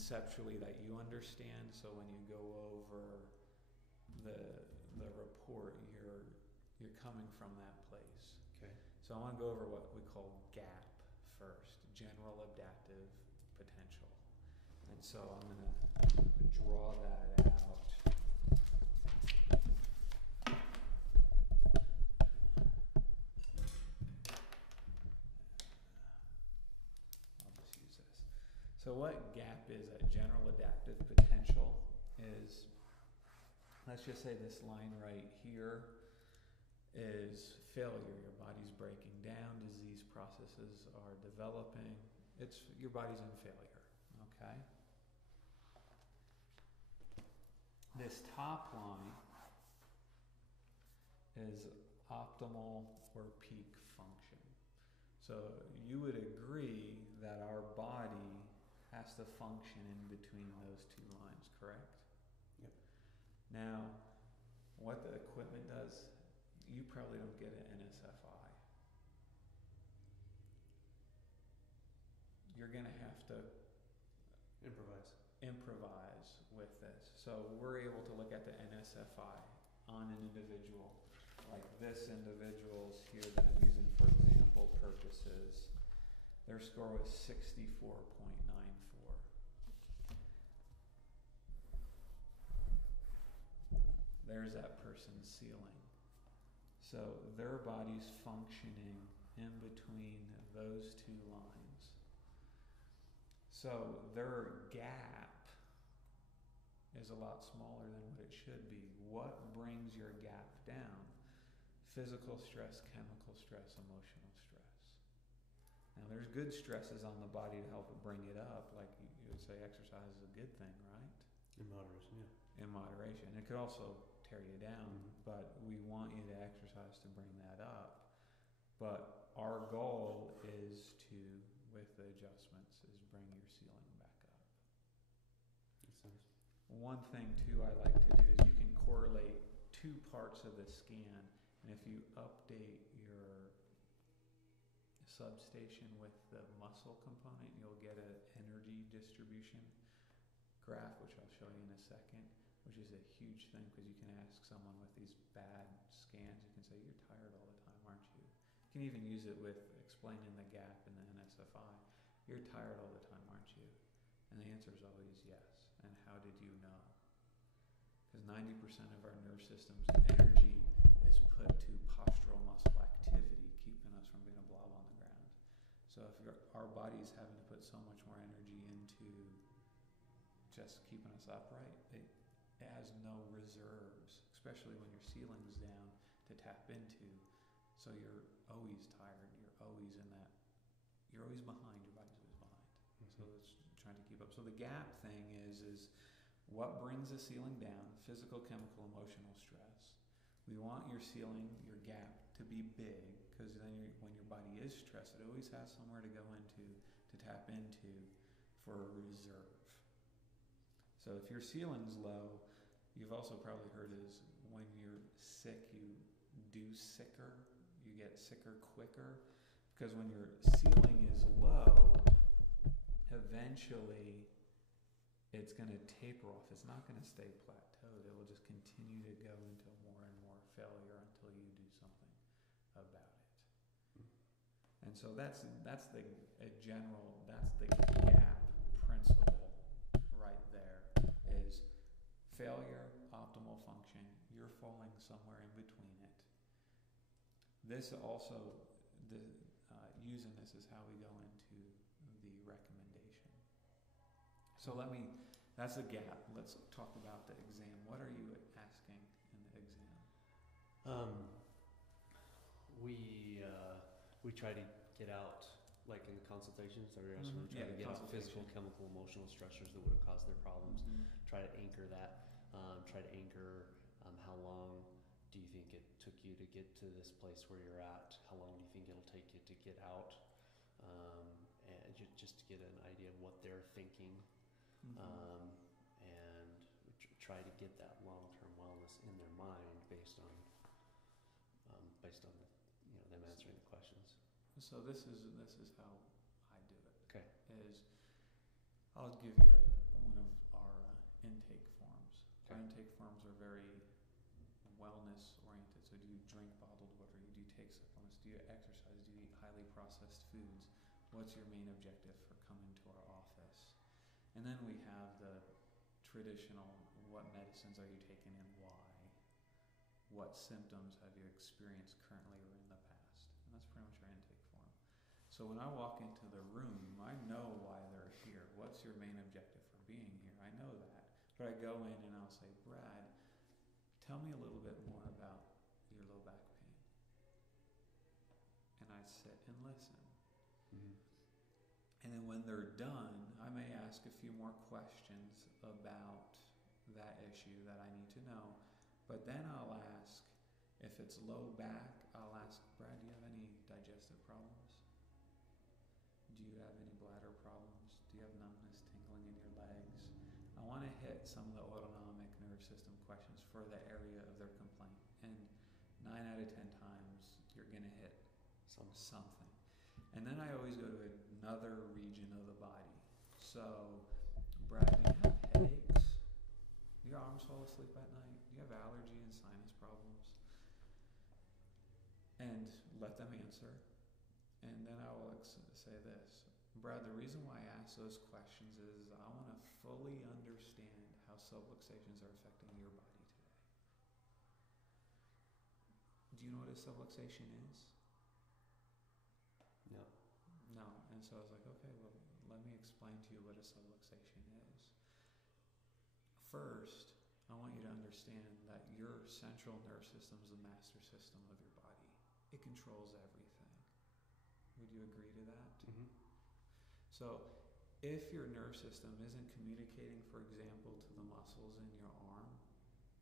conceptually that you understand. So when you go over the report, you're coming from that place. Okay. So I want to go over what we call GAP first, general adaptive potential. And so I'm going to draw that out. I'll just use this. So what GAP is, that general adaptive potential, is, let's just say this line right here is failure. Your body's breaking down, disease processes are developing. Your body's in failure, okay? This top line is optimal or peak function. So you would agree that our body has to function in between those two lines, correct? Yep. Now, what the equipment does, you probably don't get an NSFI. You're going to have to improvise with this. So we're able to look at the NSFI on an individual, like this individual's here that I'm using for example purposes. Their score was 64.94. There's that person's ceiling. So their body's functioning in between those two lines. So their gap is a lot smaller than what it should be. What brings your gap down? Physical stress, chemical stress, emotional stress. Now there's good stresses on the body to help it bring it up, like you would say exercise is a good thing, right? In moderation, yeah. In moderation. It could also tear you down, but we want you to exercise to bring that up. But our goal is to, with the adjustments, is bring your ceiling back up. Makes sense. One thing too I like to do is you can correlate two parts of the scan, and if you update your substation with the muscle component, you'll get an energy distribution graph, which I'll show you in a second, which is a huge thing because you can ask someone with these bad scans, you can say, you're tired all the time, aren't you? You can even use it with explaining the gap in the NSFI. You're tired all the time, aren't you? And the answer is always yes. And how did you know? Because 90% of our nerve system's energy is put to postural muscle activity, keeping us from being a blob on the ground. So if our body's having to put so much more energy into just keeping us upright, it has no reserves, especially when your ceiling's down, to tap into. So you're always tired, you're always behind, your body's always behind. So it's trying to keep up. So the gap thing is what brings the ceiling down? Physical, chemical, emotional stress. We want your ceiling, your gap, to be big, because then when your body is stressed, it always has somewhere to go into, to tap into for a reserve. So if your ceiling's low, you've also probably heard is when you're sick, you do sicker, you get sicker quicker, because when your ceiling is low, eventually it's going to taper off. It's not going to stay plateaued. It will just continue to go into more and more failure until you do something about it. And so that's the gap principle right there, is failure, optimal function. You're falling somewhere in between it. This also, using this is how we go into the recommendation. So that's a gap. Let's talk about the exam. What are you asking in the exam? We try to get out, like in the consultations that we're asking, we try to get out physical, chemical, emotional stressors that would have caused their problems. Try to anchor that. Try to anchor how long do you think it took you to get to this place where you're at? How long do you think it'll take you to get out? And just to get an idea of what they're thinking. And try to get that long-term wellness in their mind based on them answering the questions. So this is how I do it. Okay. Is I'll give you our intake forms. Our intake forms are very wellness oriented. So do you drink bottled water? Do you take supplements? Do you exercise? Do you eat highly processed foods? What's your main objective for coming to our office? And then we have the traditional, what medicines are you taking and why? What symptoms have you experienced currently or in the past? And that's pretty much our intake form. So when I walk into the room, I know why they're here. What's your main objective for being here? I know that. But I go in and I'll say, Brad, tell me a little bit more about your low back pain. And I sit and listen. Mm-hmm. And then when they're done, I may ask a few more questions about that issue that I need to know. But then I'll ask, if it's low back, I'll ask, Brad, do you have any digestive problems? Do you have any bladder problems? Do you have numbness, tingling in your legs? I want to hit some of the autonomic nerve system questions for the area of their complaint. And 9 out of 10 times, you're going to hit something. And then I always go to another region of the body. So, Brad, do you have headaches? Do your arms fall asleep at night? Do you have allergy and sinus problems? And let them answer. And then I will say this. Brad, the reason why I ask those questions is I want to fully understand how subluxations are affecting your body today. Do you know what a subluxation is? No. No. And so I was like, okay, well, let me explain to you what a subluxation is. First, I want you to understand that your central nerve system is the master system of your body. It controls everything. Would you agree to that? Mm-hmm. So if your nerve system isn't communicating, for example, to the muscles in your arm,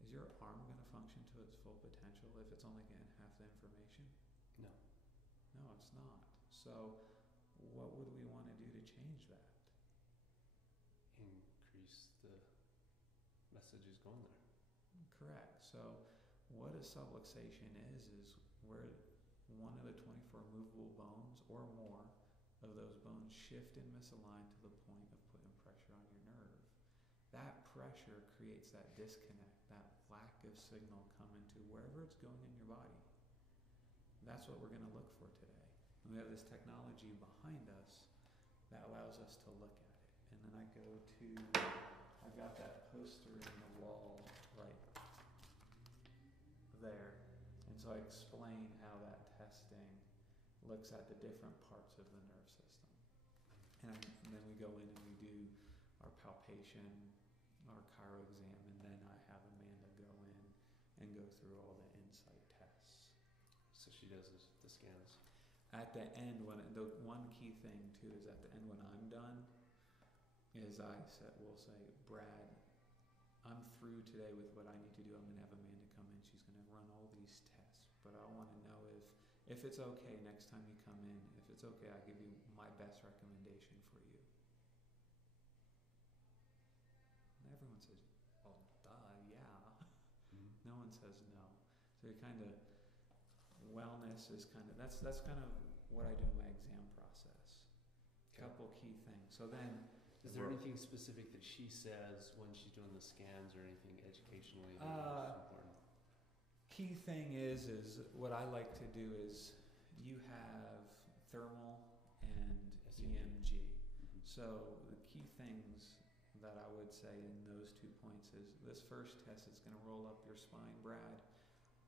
is your arm going to function to its full potential if it's only getting half the information? No. No, it's not. So what would we want to do to change that? Increase the messages going there. Correct. So what a subluxation is where one of the 24 movable bones or more of those bones shift and misalign to the point of putting pressure on your nerve. That pressure creates that disconnect, that lack of signal coming to wherever it's going in your body. That's what we're going to look for today. And we have this technology behind us that allows us to look at it. And then I've got that poster in the wall right there. And so I explain how that testing looks at the different parts of the nerve system. And then we go in and we do our palpation, our chiro exam, and then I have Amanda go in and go through all the insight tests. So she does the scans. At the end, the one key thing too is at the end when I'm done, is we'll say, Brad, I'm through today with what I need to do. I'm going to have Amanda come in. She's going to run all these tests. But I want to know if it's okay next time you come in, if it's okay, I'll give you my best recommendation for you. And everyone says, well, duh, yeah. Mm-hmm. No one says no. So you're kind of, wellness is kind of, that's kind of what I do in my exam process. Okay. Couple key things. So then, is there anything specific that she says when she's doing the scans or anything educationally that is important? Key thing is what I like to do is you have thermal and EMG. Mm-hmm. So the key things that I would say in those 2 points is this first test is going to roll up your spine, Brad.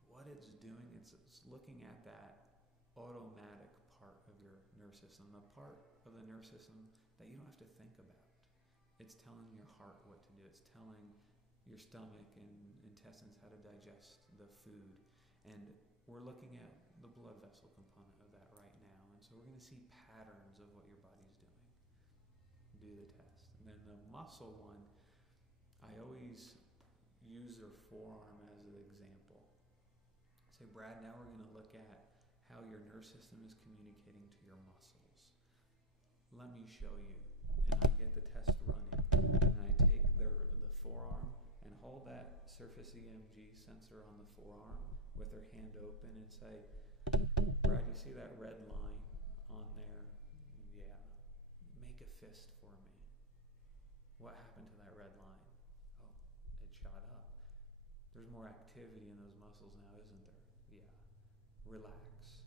What it's doing, it's looking at that automatic part of your nerve system, the part of the nerve system that you don't have to think about. It's telling your heart what to do. It's telling your stomach and intestines how to digest the food. And we're looking at the blood vessel component of that right now. And so we're going to see patterns of what your body's doing. Do the test. And then the muscle one, I always use their forearm as an example. Say, Brad, now we're going to look at how your nerve system is communicating to your muscles. Let me show you. And I get the test running. And I take the forearm and hold that surface EMG sensor on the forearm with her hand open and say, Brad, you see that red line on there? Yeah. Make a fist for me. What happened to that red line? shot up. There's more activity in those muscles now, isn't there? Yeah. Relax.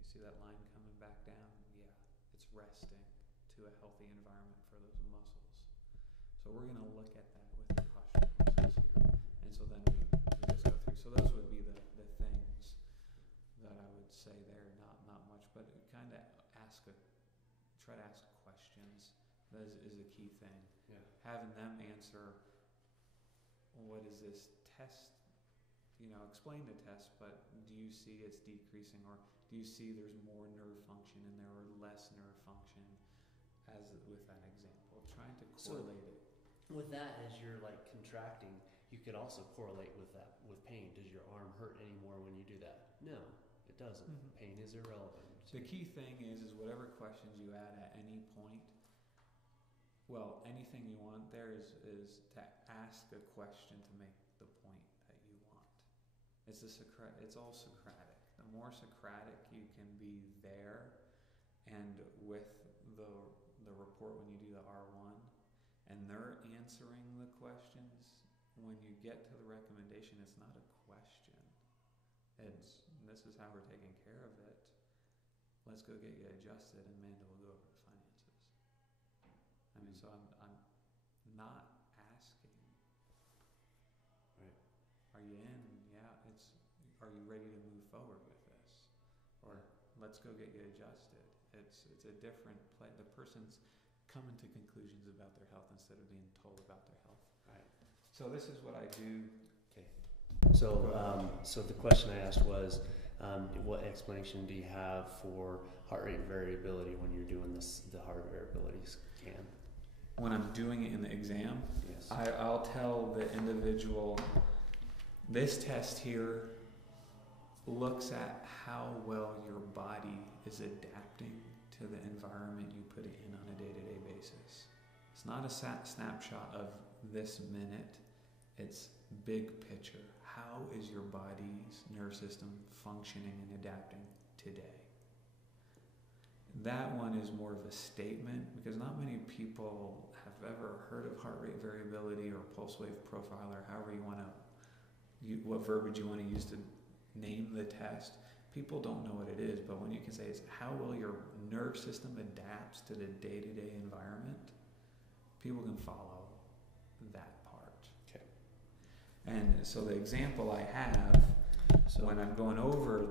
You see that line coming back down? Yeah. It's resting to a healthy environment for those muscles. So we're going to look at that with the posture muscles here. And so then we just go through. So those would be the things that I would say there. Not much, but kind of try to ask questions. That is a key thing. Yeah. Having them answer, what is this test? Explain the test, but do you see it's decreasing, or do you see there's more nerve function in there or less nerve function, as with that example, trying to correlate it. With that, as you're like contracting, you could also correlate with that with pain. Does your arm hurt anymore when you do that? No, it doesn't. Mm-hmm. Pain is irrelevant. The key thing is whatever questions you add at any point, well, anything you want there is to ask a question to make the point that you want. It's all Socratic. The more Socratic you can be there, and with the report when you do the R1, and they're answering the questions, when you get to the recommendation, it's not a question. It's, this is how we're taking care of it. Let's go get you adjusted, and Amanda will go over the finances. I mean, so I'm not asking. Right. Are you in? Yeah. Are you ready to move forward with this? Or let's go get you adjusted. It's a different play. The person's coming to conclusions about their health instead of being told about their health. Right. So this is what I do. Okay. So the question I asked was, what explanation do you have for heart rate variability when you're doing the heart variability scan? When I'm doing it in the exam, yes. I'll tell the individual, this test here looks at how well your body is adapting to the environment you put it in on a day-to-day basis. It's not a snapshot of this minute, it's big picture. How is your body's nerve system functioning and adapting today? That one is more of a statement, because not many people have ever heard of heart rate variability or pulse wave profile, or however you want to, what verbiage you want to use to name the test. People don't know what it is, but when you can say it's how well your nerve system adapts to the day-to-day environment, people can follow that part. Okay. And so the example I have, when I'm going over